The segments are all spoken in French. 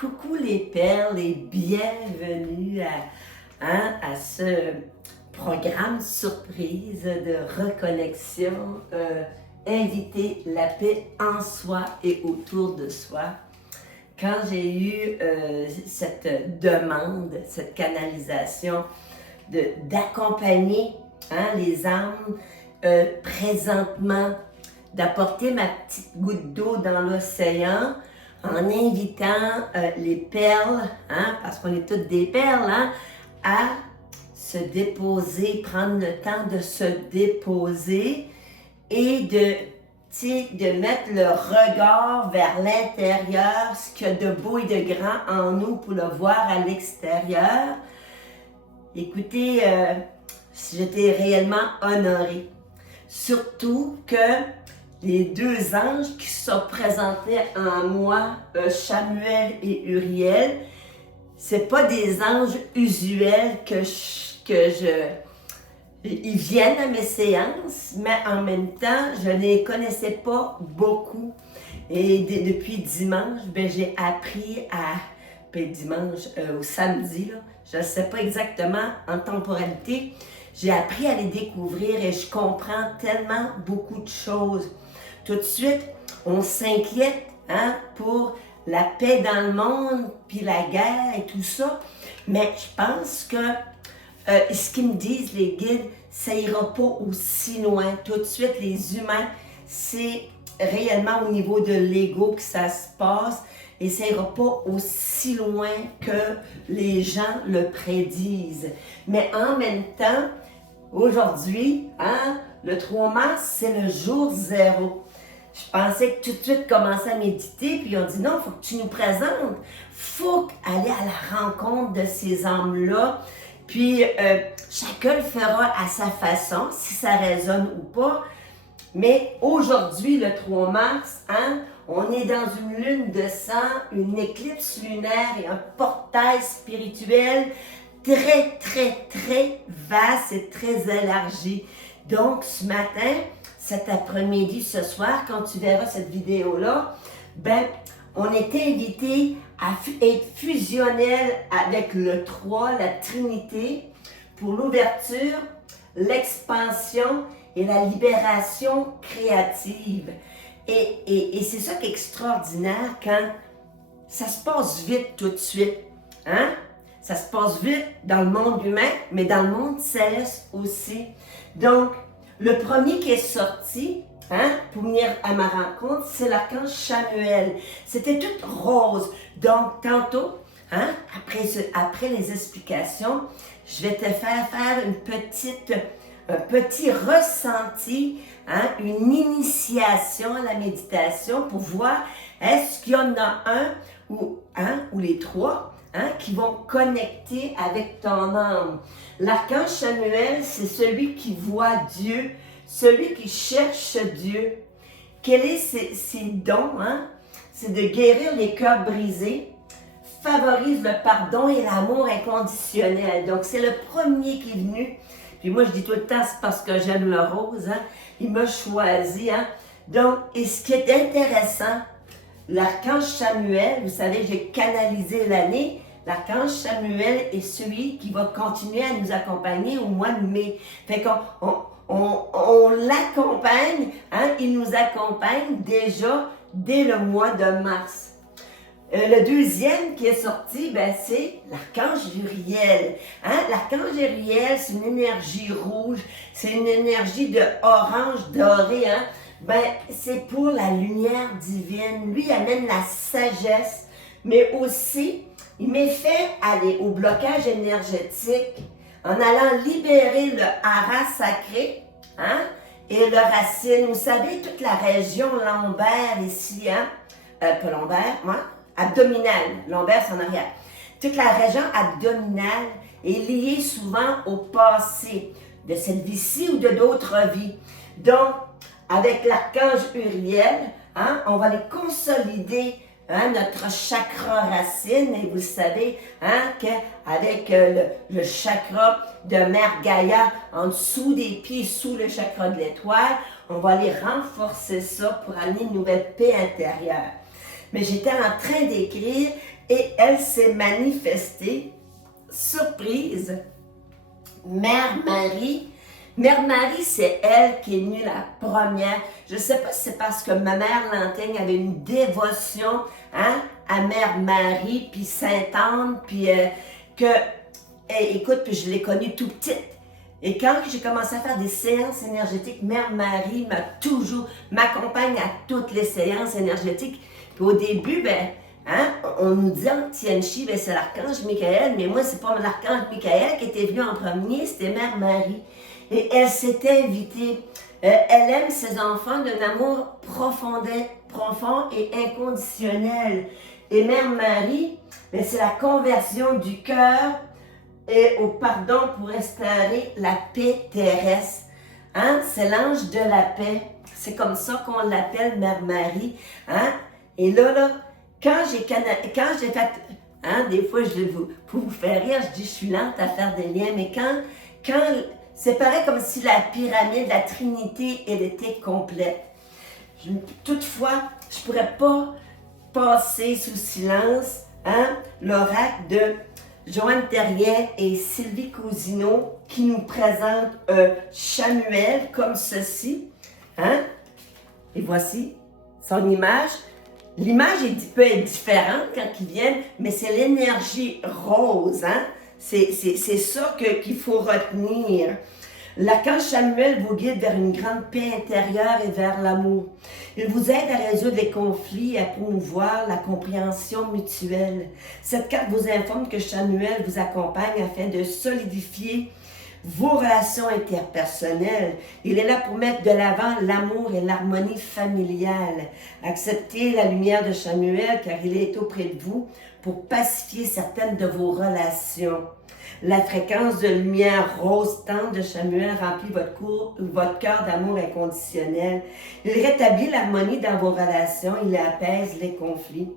Coucou les perles et bienvenue à ce programme surprise de reconnexion, inviter la paix en soi et autour de soi. Quand j'ai eu cette demande, cette canalisation d'accompagner les âmes présentement, d'apporter ma petite goutte d'eau dans l'océan, en invitant les perles, parce qu'on est toutes des perles, à se déposer, prendre le temps de se déposer et de mettre le regard vers l'intérieur, ce qu'il y a de beau et de grand en nous pour le voir à l'extérieur. Écoutez, j'étais réellement honorée. Surtout que les deux anges qui se sont présentés en moi, Chamuel et Uriel, c'est pas des anges usuels ils viennent à mes séances, mais en même temps, je ne les connaissais pas beaucoup. Et depuis dimanche, j'ai appris au samedi, là, je ne sais pas exactement en temporalité, j'ai appris à les découvrir et je comprends tellement beaucoup de choses. Tout de suite, on s'inquiète pour la paix dans le monde, puis la guerre et tout ça. Mais je pense que ce qu'ils me disent, les guides, ça ira pas aussi loin. Tout de suite, les humains, c'est réellement au niveau de l'ego que ça se passe et ça ira pas aussi loin que les gens le prédisent. Mais en même temps, aujourd'hui, le 3 mars, c'est le jour 0. Je pensais que tout de suite commencer à méditer, puis on dit non, il faut que tu nous présentes, il faut aller à la rencontre de ces âmes-là, puis chacun le fera à sa façon, si ça résonne ou pas. Mais aujourd'hui, le 3 mars, on est dans une lune de sang, une éclipse lunaire et un portail spirituel très, très, très vaste et très élargi. Donc, ce matin, cet après-midi, ce soir, quand tu verras cette vidéo-là, on était invité à être fusionnel avec le 3, la Trinité, pour l'ouverture, l'expansion et la libération créative. Et c'est ça qui est extraordinaire quand ça se passe vite tout de suite. Ça se passe vite dans le monde humain, mais dans le monde céleste aussi. Donc, le premier qui est sorti pour venir à ma rencontre, c'est l'archange Chamuel. C'était tout rose. Donc, tantôt, après les explications, je vais te faire un petit ressenti, une initiation à la méditation pour voir est-ce qu'il y en a un ou les trois qui vont connecter avec ton âme. L'archange Chamuel, c'est celui qui voit Dieu, celui qui cherche Dieu. Quels sont ses dons? C'est de guérir les cœurs brisés, favorise le pardon et l'amour inconditionnel. Donc, c'est le premier qui est venu. Puis moi, je dis tout le temps, c'est parce que j'aime le rose. Il m'a choisi. Donc, et ce qui est intéressant, l'archange Chamuel, vous savez, j'ai canalisé l'année. L'archange Chamuel est celui qui va continuer à nous accompagner au mois de mai. Fait qu'on l'accompagne, il nous accompagne déjà dès le mois de mars. Le deuxième qui est sorti, c'est l'archange Uriel. L'archange Uriel, c'est une énergie rouge, c'est une énergie de orange doré. C'est pour la lumière divine. Lui, il amène la sagesse, mais aussi, il met fait aller au blocage énergétique en allant libérer le hara sacré et le racine. Vous savez, toute la région lombaire ici, pas lombaire, abdominale. Lombaire, c'est en arrière. Toute la région abdominale est liée souvent au passé de cette vie-ci ou de d'autres vies. Donc, avec l'archange Uriel, on va les consolider. Notre chakra racine, et vous savez qu'avec le chakra de Mère Gaïa en dessous des pieds, sous le chakra de l'étoile, on va aller renforcer ça pour amener une nouvelle paix intérieure. Mais j'étais en train d'écrire et elle s'est manifestée, surprise, Mère Marie. Mère Marie, c'est elle qui est venue la première. Je ne sais pas si c'est parce que ma mère Lantaigne avait une dévotion à Mère Marie, puis Sainte-Anne, puis écoute, puis je l'ai connue tout petite. Et quand j'ai commencé à faire des séances énergétiques, Mère Marie m'accompagne à toutes les séances énergétiques. Puis au début, on nous dit en Tianchi, c'est l'archange Michael, mais moi, c'est pas l'archange Michael qui était venu en premier, c'était Mère Marie. Et elle s'était invitée. Elle aime ses enfants d'un amour profond et inconditionnel. Et Mère Marie, c'est la conversion du cœur et au pardon pour restaurer la paix terrestre. C'est l'ange de la paix. C'est comme ça qu'on l'appelle Mère Marie. Et là, quand j'ai fait, des fois, pour vous faire rire, je dis, je suis lente à faire des liens, mais quand c'est pareil comme si la pyramide, la Trinité, elle était complète. Toutefois, je ne pourrais pas passer sous silence l'oracle de Joanne Terrien et Sylvie Cousineau qui nous présentent Chamuel comme ceci. Et voici son image. L'image peut être différente quand ils viennent, mais c'est l'énergie rose. C'est ça qu'il faut retenir. L'archange Chamuel vous guide vers une grande paix intérieure et vers l'amour. Il vous aide à résoudre les conflits et à promouvoir la compréhension mutuelle. Cette carte vous informe que Chamuel vous accompagne afin de solidifier vos relations interpersonnelles. Il est là pour mettre de l'avant l'amour et l'harmonie familiale. Acceptez la lumière de Chamuel car il est auprès de vous pour pacifier certaines de vos relations. La fréquence de lumière rose tendre de Chamuel remplit votre cœur d'amour inconditionnel. Il rétablit l'harmonie dans vos relations, il apaise les conflits.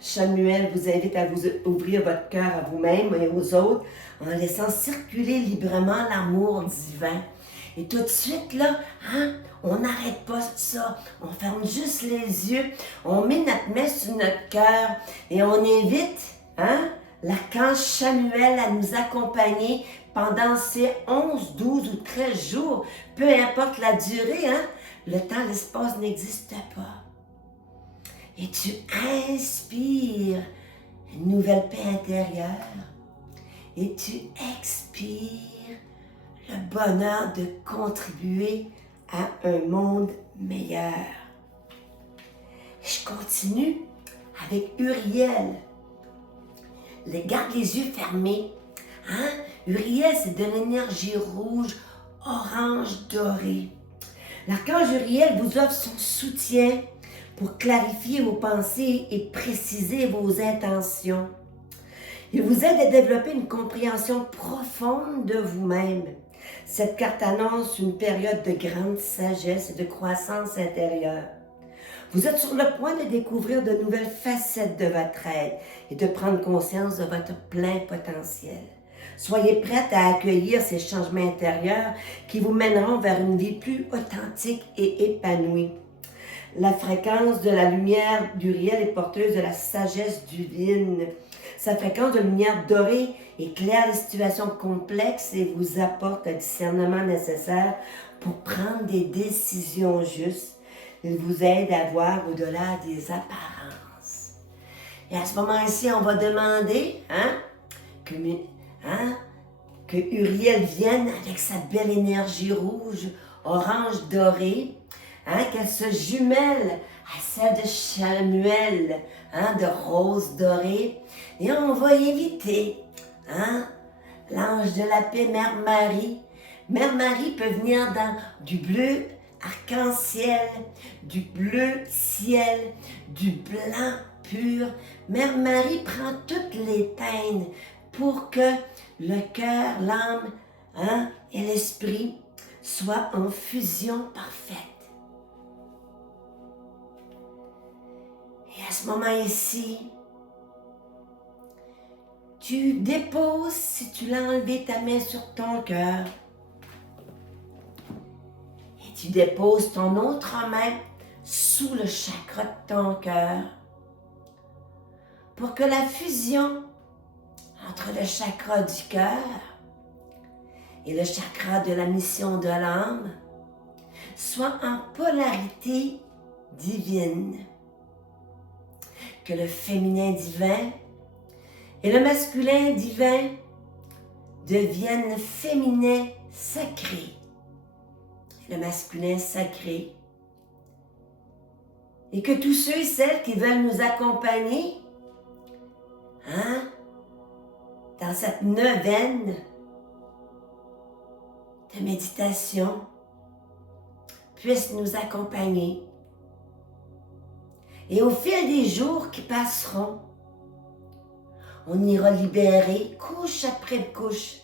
Chamuel vous invite à vous ouvrir votre cœur à vous-même et aux autres en laissant circuler librement l'amour divin. Et tout de suite, là, on n'arrête pas ça. On ferme juste les yeux, on met notre main sur notre cœur et on invite, l'archange Chamuel à nous accompagner pendant ces 11, 12 ou 13 jours, peu importe la durée, le temps, l'espace n'existe pas. Et tu inspires une nouvelle paix intérieure et tu expires le bonheur de contribuer à un monde meilleur. Je continue avec Uriel. Garde les yeux fermés. Uriel, c'est de l'énergie rouge, orange, dorée. L'archange Uriel vous offre son soutien pour clarifier vos pensées et préciser vos intentions. Il vous aide à développer une compréhension profonde de vous-même. Cette carte annonce une période de grande sagesse et de croissance intérieure. Vous êtes sur le point de découvrir de nouvelles facettes de votre être et de prendre conscience de votre plein potentiel. Soyez prête à accueillir ces changements intérieurs qui vous mèneront vers une vie plus authentique et épanouie. La fréquence de la lumière d'Uriel est porteuse de la sagesse divine. Sa fréquence de lumière dorée éclaire les situations complexes et vous apporte le discernement nécessaire pour prendre des décisions justes. Il vous aide à voir au-delà des apparences. Et à ce moment-ci, on va demander que Uriel vienne avec sa belle énergie rouge, orange, dorée, qu'elle se jumelle à celle de Chamuel, de rose dorée. Et on va éviter l'ange de la paix, Mère Marie. Mère Marie peut venir dans du bleu arc-en-ciel, du bleu ciel, du blanc pur. Mère Marie prend toutes les teintes pour que le cœur, l'âme et l'esprit soient en fusion parfaite. Et à ce moment ici, tu déposes, si tu l'as enlevé, ta main sur ton cœur. Et tu déposes ton autre main sous le chakra de ton cœur pour que la fusion entre le chakra du cœur et le chakra de la mission de l'âme soit en polarité divine. Que le féminin divin et le masculin divin deviennent féminin sacré. Le masculin sacré. Et que tous ceux et celles qui veulent nous accompagner, dans cette neuvaine de méditation, puissent nous accompagner. Et au fil des jours qui passeront, on ira libérer couche après couche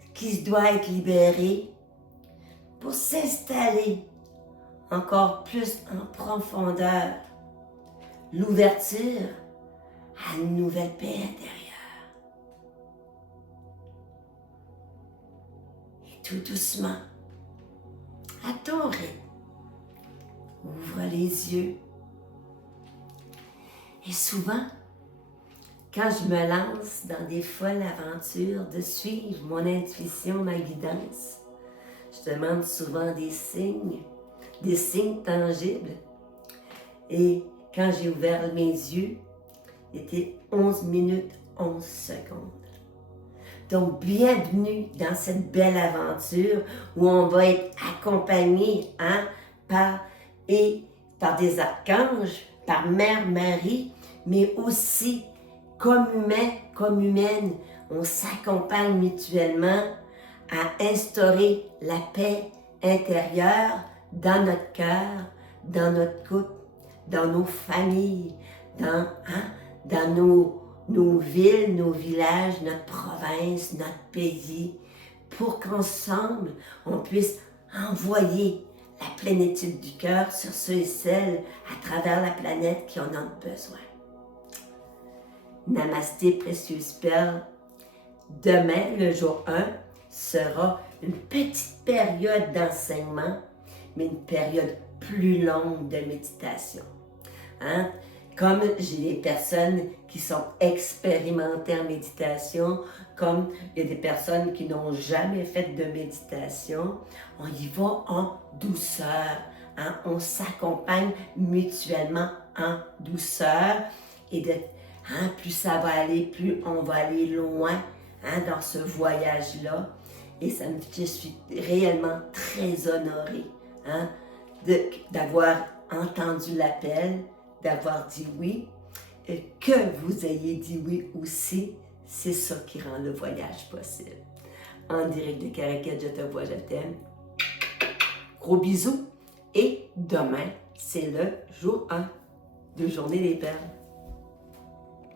ce qui doit être libéré pour s'installer encore plus en profondeur, l'ouverture à une nouvelle paix intérieure. Et tout doucement, à ton rythme, ouvre les yeux. Et souvent, quand je me lance dans des folles aventures de suivre mon intuition, ma guidance, je demande souvent des signes tangibles. Et quand j'ai ouvert mes yeux, il était 11 minutes, 11 secondes. Donc, bienvenue dans cette belle aventure où on va être accompagné par des archanges, par Mère Marie, mais aussi comme humain, comme humaine, on s'accompagne mutuellement à instaurer la paix intérieure dans notre cœur, dans notre couple, dans nos familles, dans nos villes, nos villages, notre province, notre pays, pour qu'ensemble, on puisse envoyer la plénitude du cœur sur ceux et celles à travers la planète qui en ont besoin. Namasté, précieuse perle. Demain, le jour 1, sera une petite période d'enseignement, mais une période plus longue de méditation. Comme j'ai des personnes qui sont expérimentées en méditation, comme il y a des personnes qui n'ont jamais fait de méditation, on y va en douceur. On s'accompagne mutuellement en douceur et plus ça va aller, plus on va aller loin dans ce voyage-là. Et je suis réellement très honorée d'avoir entendu l'appel, d'avoir dit oui, et que vous ayez dit oui aussi, c'est ça qui rend le voyage possible. En direct de Caraquette, je te vois, je t'aime. Gros bisous. Et demain, c'est le jour 1 de Journée des Perles.